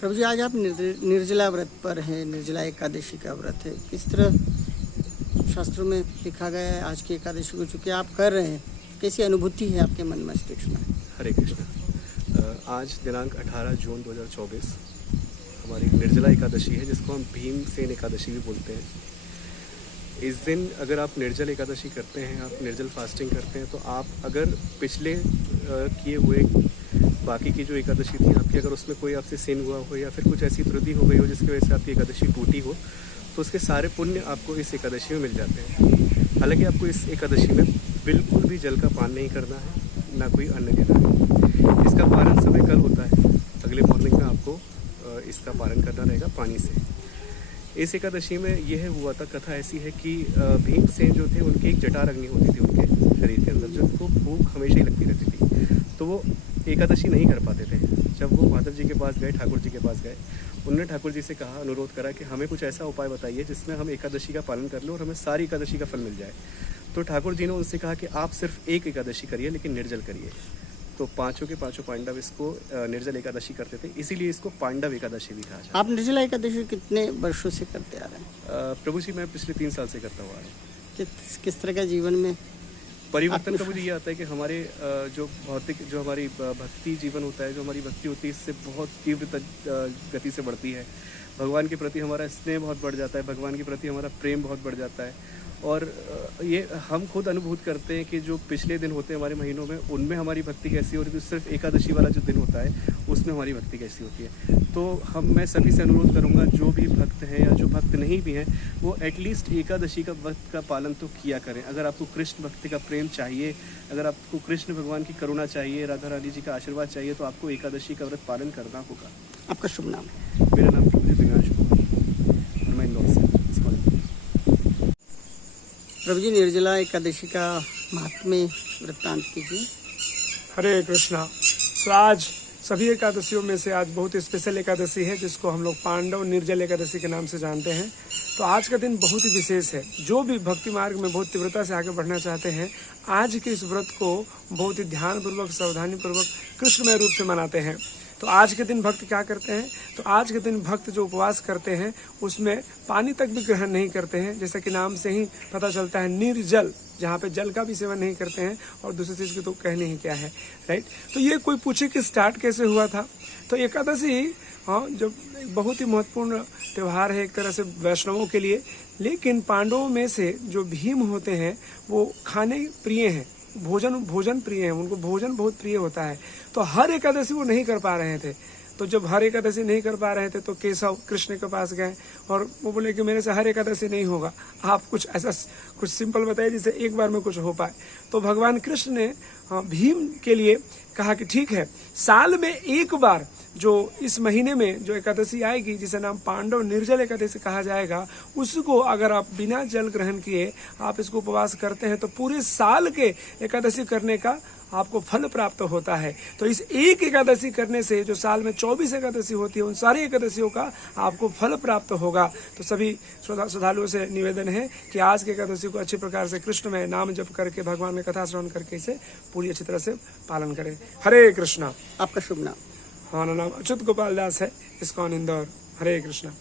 प्रभु जी, आज आप निर्जला व्रत पर हैं, निर्जला एकादशी का व्रत है। किस तरह शास्त्रों में लिखा गया है आज की एकादशी को चूँकि आप कर रहे हैं, कैसी अनुभूति है आपके मन मस्तिष्क में? हरे कृष्ण। आज दिनांक 18 जून 2024 हमारी निर्जला एकादशी है, जिसको हम भीमसेन एकादशी भी बोलते हैं। इस दिन अगर आप निर्जल एकादशी करते हैं, आप निर्जल फास्टिंग करते हैं, तो आप अगर पिछले किए हुए बाकी की जो एकादशी थी आपकी, अगर उसमें कोई आपसे सिन हुआ हो या फिर कुछ ऐसी त्रुटि हो गई हो जिसकी वजह से आपकी एकादशी टूटी हो, तो उसके सारे पुण्य आपको इस एकादशी में मिल जाते हैं। हालांकि आपको इस एकादशी में बिल्कुल भी जल का पान नहीं करना है, ना कोई अन्न लेना है। इसका पारण समय कल होता है, अगले मॉर्निंग में आपको इसका पारण करना रहेगा पानी से। इस एकादशी में यह हुआ था, कथा ऐसी है कि भीमसेन जो थे उनकी एक जटार अग्नि होती थी उनके शरीर के अंदर, जो उनको भूख हमेशा ही लगती रहती थी, तो वो एकादशी नहीं कर पाते थे। जब वो माधव जी के पास गए, ठाकुर जी के पास गए, उन्होंने ठाकुर जी से कहा, अनुरोध करा कि हमें कुछ ऐसा उपाय बताइए जिसमें हम एकादशी का पालन कर लें और हमें सारी एकादशी का फल मिल जाए। तो ठाकुर जी ने उनसे कहा कि आप सिर्फ एक एकादशी करिए, लेकिन निर्जल करिए। तो पांचों के पांचों पांडव इसको निर्जल एकादशी करते थे, इसीलिए इसको पांडव एकादशी भी कहा जाता आप निर्जला एकादशी कितने वर्षों से करते आ रहे हैं? है। प्रभु जी, मैं पिछले 3 साल से करता हुआ आ रहा हूँ। किस तरह का जीवन में परिवर्तन का मुझे ये आता है कि हमारे जो भौतिक, जो हमारी भक्ति जीवन होता है, जो हमारी भक्ति होती है, इससे बहुत तीव्र गति से बढ़ती है। भगवान के प्रति हमारा स्नेह बहुत बढ़ जाता है, भगवान के प्रति हमारा प्रेम बहुत बढ़ जाता है। और ये हम खुद अनुभूत करते हैं कि जो पिछले दिन होते हैं हमारे महीनों में, उनमें हमारी भक्ति कैसी हो रही है, सिर्फ एकादशी वाला जो दिन होता है उसमें हमारी भक्ति कैसी होती है। तो मैं सभी से अनुरोध करूँगा, जो भी भक्त हैं या जो भक्त नहीं भी हैं, वो एटलीस्ट एकादशी का व्रत का पालन तो किया करें। अगर आपको कृष्ण भक्ति का प्रेम चाहिए, अगर आपको कृष्ण भगवान की करुणा चाहिए, राधा रानी जी का आशीर्वाद चाहिए, तो आपको एकादशी का व्रत पालन करना होगा। आपका शुभ नाम? मेरा नाम प्रभु दिव्यांश कुमार, मैं इंदौर से। प्रभु जी, निर्जला एकादशी का महात्म्य वृत्तांत कीजिए। हरे कृष्णा। तो आज सभी एकादशियों में से आज बहुत स्पेशल एकादशी है, जिसको हम लोग पांडव निर्जल एकादशी के नाम से जानते हैं। तो आज का दिन बहुत ही विशेष है। जो भी भक्ति मार्ग में बहुत तीव्रता से आगे बढ़ना चाहते हैं, आज के इस व्रत को बहुत ही ध्यानपूर्वक, सावधानीपूर्वक, कृष्णमय रूप से मनाते हैं। तो आज के दिन भक्त क्या करते हैं? तो आज के दिन भक्त जो उपवास करते हैं उसमें पानी तक भी ग्रहण नहीं करते हैं, जैसा कि नाम से ही पता चलता है, निर्जल, जहाँ पे जल का भी सेवन नहीं करते हैं। और दूसरी चीज की तो कहने ही क्या है, राइट। तो ये कोई पूछे कि स्टार्ट कैसे हुआ था? तो एकादशी जो बहुत ही महत्वपूर्ण त्यौहार है एक तरह से वैष्णवों के लिए, लेकिन पांडवों में से जो भीम होते हैं वो खाने प्रिय हैं, भोजन प्रिय है, उनको भोजन बहुत प्रिय होता है। तो हर एकादशी वो नहीं कर पा रहे थे। तो जब हर एकादशी नहीं कर पा रहे थे तो केशव कृष्ण के पास गए और वो बोले कि मेरे से हर एकादशी नहीं होगा, आप कुछ ऐसा कुछ सिंपल बताइए जिससे एक बार में कुछ हो पाए। तो भगवान कृष्ण ने भीम के लिए कहा कि ठीक है, साल में एक बार जो इस महीने में जो एकादशी आएगी, जिसे नाम पांडव निर्जल एकादशी कहा जाएगा, उसको अगर आप बिना जल ग्रहण किए आप इसको उपवास करते हैं तो पूरे साल के एकादशी करने का आपको फल प्राप्त होता है। तो इस एक एकादशी करने से जो साल में 24 एकादशी होती है, उन सारी एकादशियों का आपको फल प्राप्त होगा। तो सभी श्रद्धालुओं से निवेदन है कि आज के एकादशी को अच्छी प्रकार से कृष्ण में नाम जप करके, भगवान में कथा श्रवण करके इसे पूरी अच्छी तरह से पालन करें। हरे कृष्णा। आपका शुभ नाम? हमारा नाम अच्युत गोपाल दास है, इस्कॉन इंदौर। हरे कृष्णा।